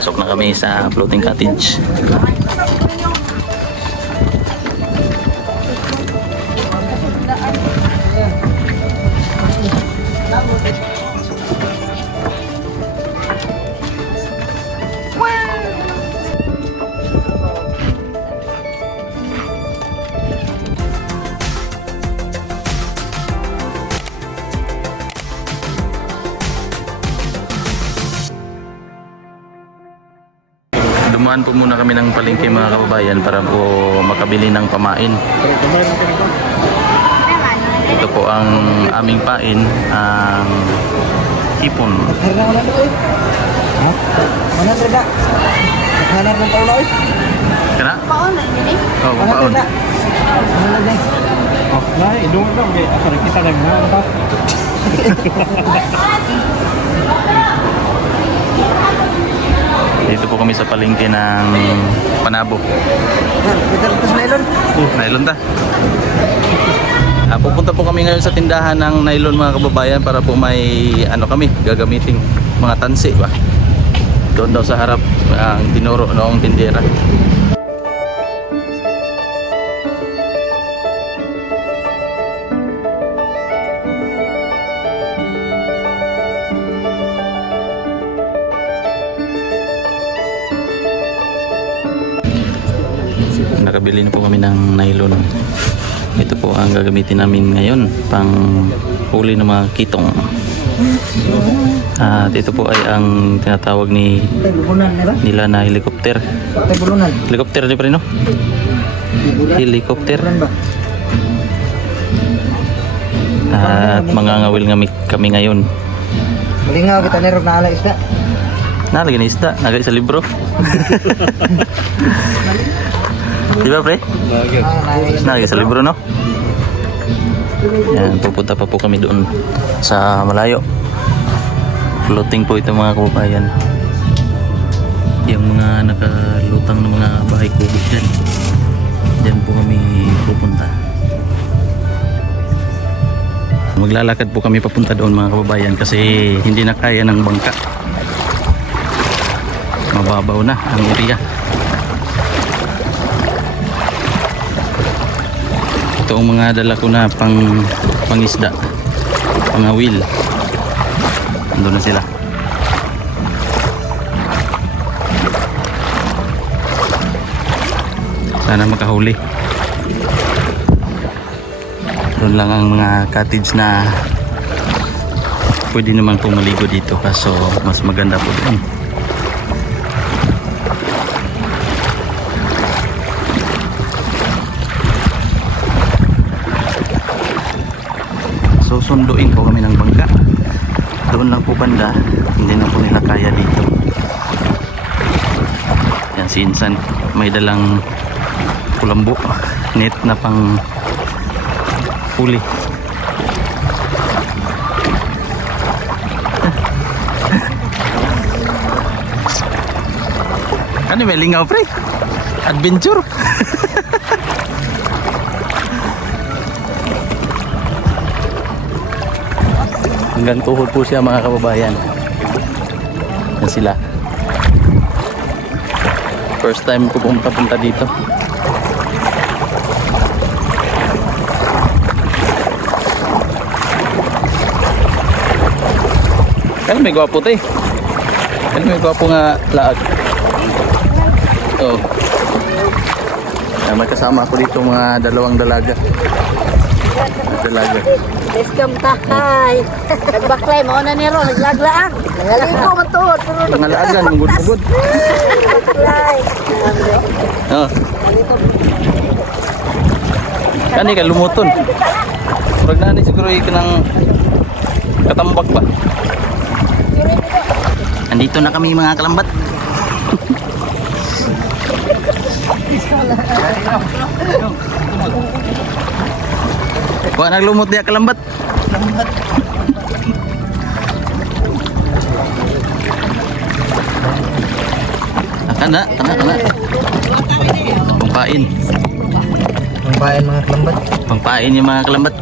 Pasok na kami sa floating cottage. Dumaan po muna kami ng palengke mga kababayan para po makabili ng pamain. Ito po ang aming pain, ang hipon. Kena? Paon na ini. Oh, paon. Oh, nah, idung dong, asal kita dan apa? Dito po kami sa palengke ng Panabo. Nylon. Nylon ta. Pupunta po kami ngayon sa tindahan ng nylon mga kababayan para po may ano kami gagamiting mga tansi ba. Doon daw sa harap ang tinuro noong tindera. Nakabili na po kami ng nylon. Ito po ang gagamitin namin ngayon pang huli ng mga kitong. At ito po ay ang tinatawag nila na helicopter. Helicopter di pa rin, no? Helicopter. At mangangawil kami ngayon. Malingaw kita nero na ala isda. Nalagyan na isda, nagay sa libro. Di ba, pre? Nalagay sa libro, no? Yan, pupunta pa po kami doon sa malayo. Floating po ito mga kababayan. Yung mga nakalutang ng mga bahay ko dyan. Diyan po kami pupunta. Maglalakad po kami papunta doon mga kababayan kasi hindi na kaya ng bangka. Mababaw na ang area. Ito ang mga dala ko na pangisda, pangawil. Andun na sila. Sana makahuli. Doon lang ang mga cottage na pwede naman pong maligo dito kaso mas maganda po doon. Susunduin po kami ng bangka. Doon lang po banda. Hindi na po nila kaya dito. Yan si Insan. May dalang kulambo. Net na pang huli. Ano may lingaw pre? Adventure. Hanggang tuhod po siya mga kababayan. Yan sila. First time ko pumunta dito. Kaya may gwapo tayo. Kaya may gwapo nga laag. Oh. May kasama ko dito mga dalawang dalaga. Dalaga. Welcome tahay. Nagbaklay mo na nero, naglaglaang. Nagaling ko matuod. Pangalagan, mugod-mugod. Baklay. Oh. Kani ka lumuton. Murag na ni siguro ikanang katambak ba. Andito na kami mga kalambat. Wah, naglumot dia kalambat. Kana. Pangpain. Pangpain mga kelembat. Pangpain yung mga kalambat.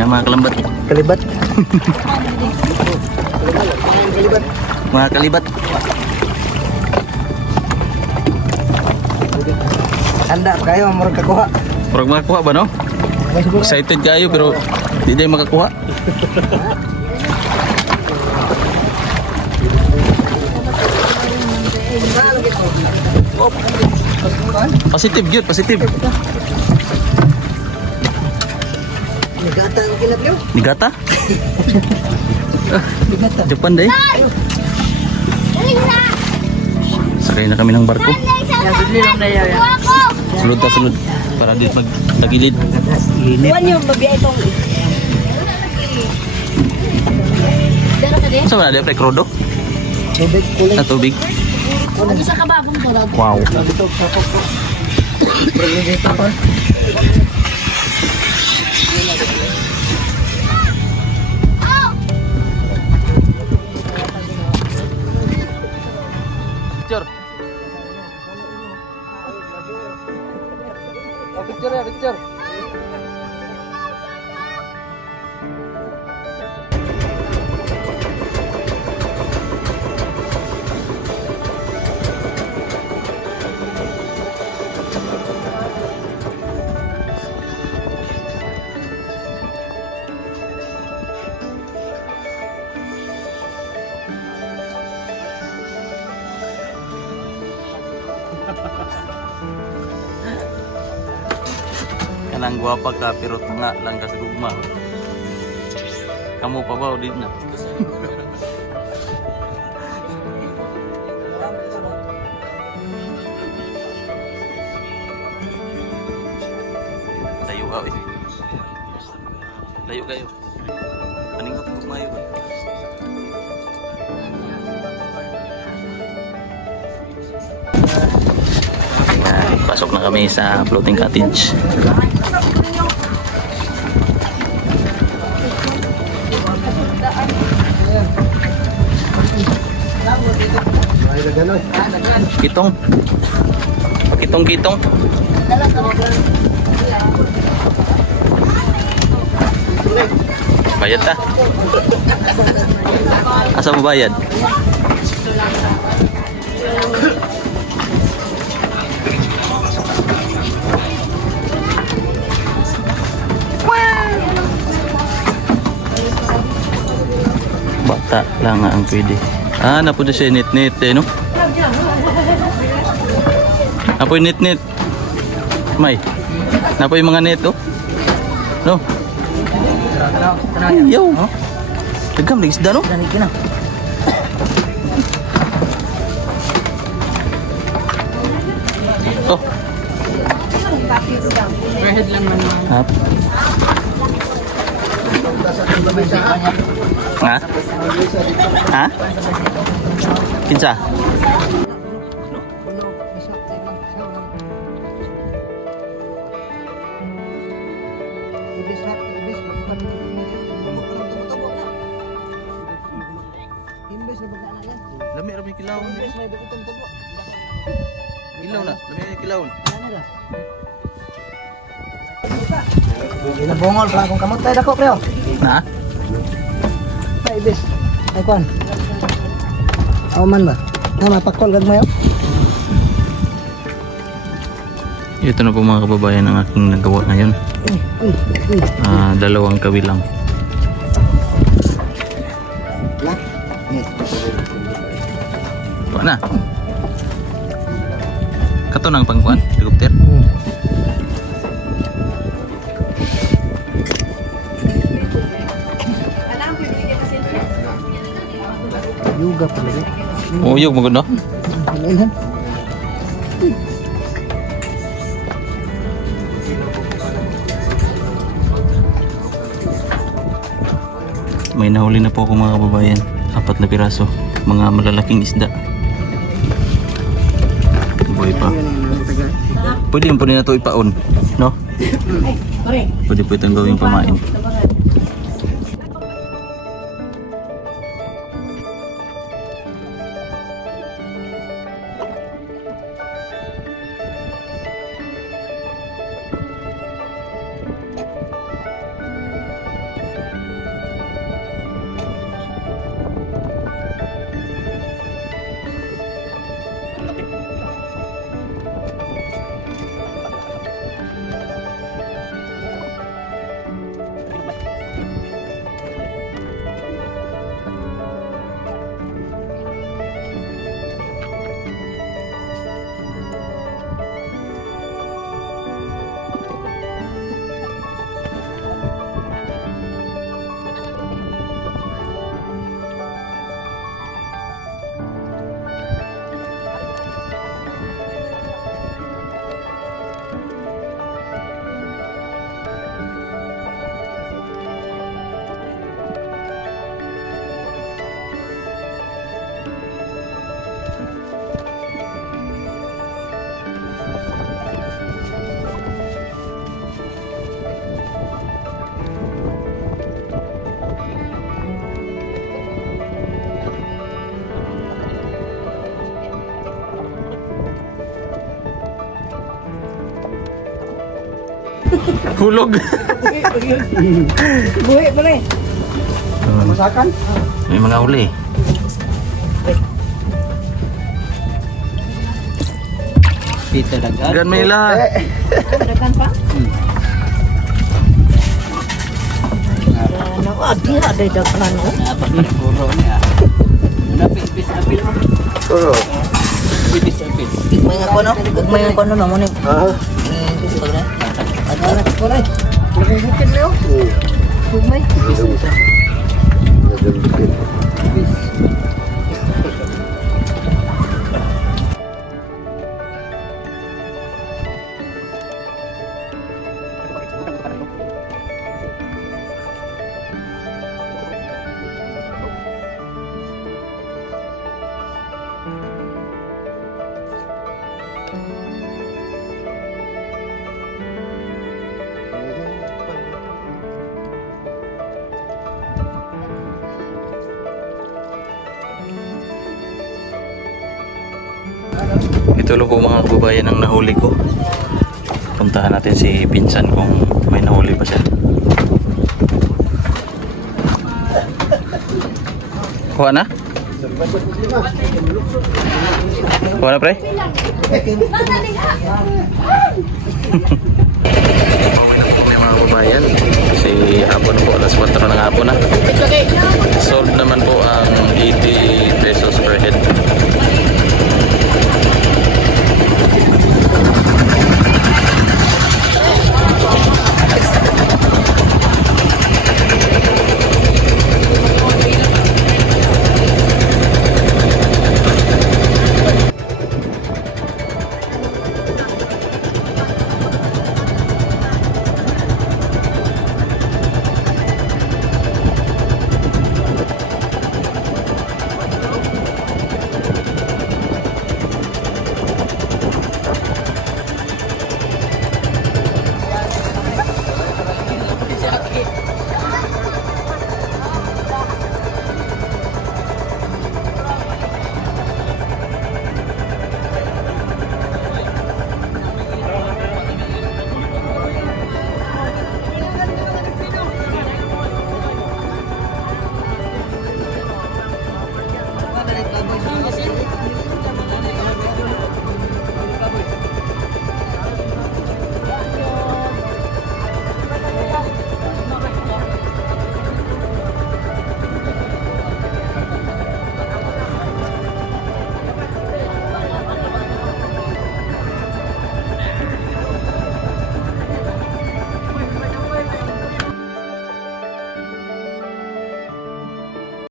Yung mga kalambat. Kalibat. Mga kalibat. Handa pa kayo, murag kakuha. Murag makakuha ba no? May siguro. Excited kayo pero di tayo makakuha. Positive yun, positive. Nagata ang kinabyo. Nigata? Nagata. Japan day. Sakay na kami ng barko. Sulod ta sulod. Para di magtagilid. Buwan yung babiya itong... Dara ka din? Saan ba na di? Krodo? Tubig kulay. Na tubig? Mag-isa ka ba? Bungkulog? Wow. Dito sa poko. Berlin pa. Picture. Picture ya, picture. Kanang guwapa ka pero tanga lang ka sa gugma. Kamu pa ba o di na? Layo ka eh. Layo kayo. Paning ka gugmayo ba? Ayan, pasok na kami sa floating cottage. Kitong. Kitong-kitong. Bayad ta. Asa mo bayad? Bata lang nga ang pwede. Ah, napo siya net-net eh, no? Napo yung net-net. May. Napo yung mga net, oh. No? Yo. Tegam lagi isda, no? Dani kina. Oh. Hap. Ha? Ha? Kinsa? Lami ra may kilawon. Ilaw na, lami may kilawon. Inabungol pa akong kamot tayo dako preo. Ha? Ay bis. Ay kon. Aman ba? Na mapakol gag mayo. Ito na po mga kababayan ang aking nagawa ngayon. Dalawang kabilang. Lak. Wala na. Kato nang pangkuan, helicopter. Yuga pala. Oh, yun maganda. Ilhan. May nahuli na po ako mga kababayan. 4 na piraso. Mga malalaking isda. Buhay pa. Pwede yung pwede na ito ipaon. No? Pwede po itong gawing pamain. Hulog. Buhi pa rin. Masakan? May mga uli. Pita dagat. Gan Manila. Dagan pa? Ano, adi ada dagan oh. Apa puro niya. Una pis apil mo. Oo. Pis apil. Gugmay nga kono no mo ni. Ano na ko rin? Bukid leo. Gugmay. Ito lang po mga kababayan ang nahuli ko. Puntahan natin si Pinsan kung may nahuli pa siya. Kuha na? Kuha na pre? Mga kababayan, kasi hapon po, alas 4 ng hapon na. Sold naman po ang 80 pesos per head.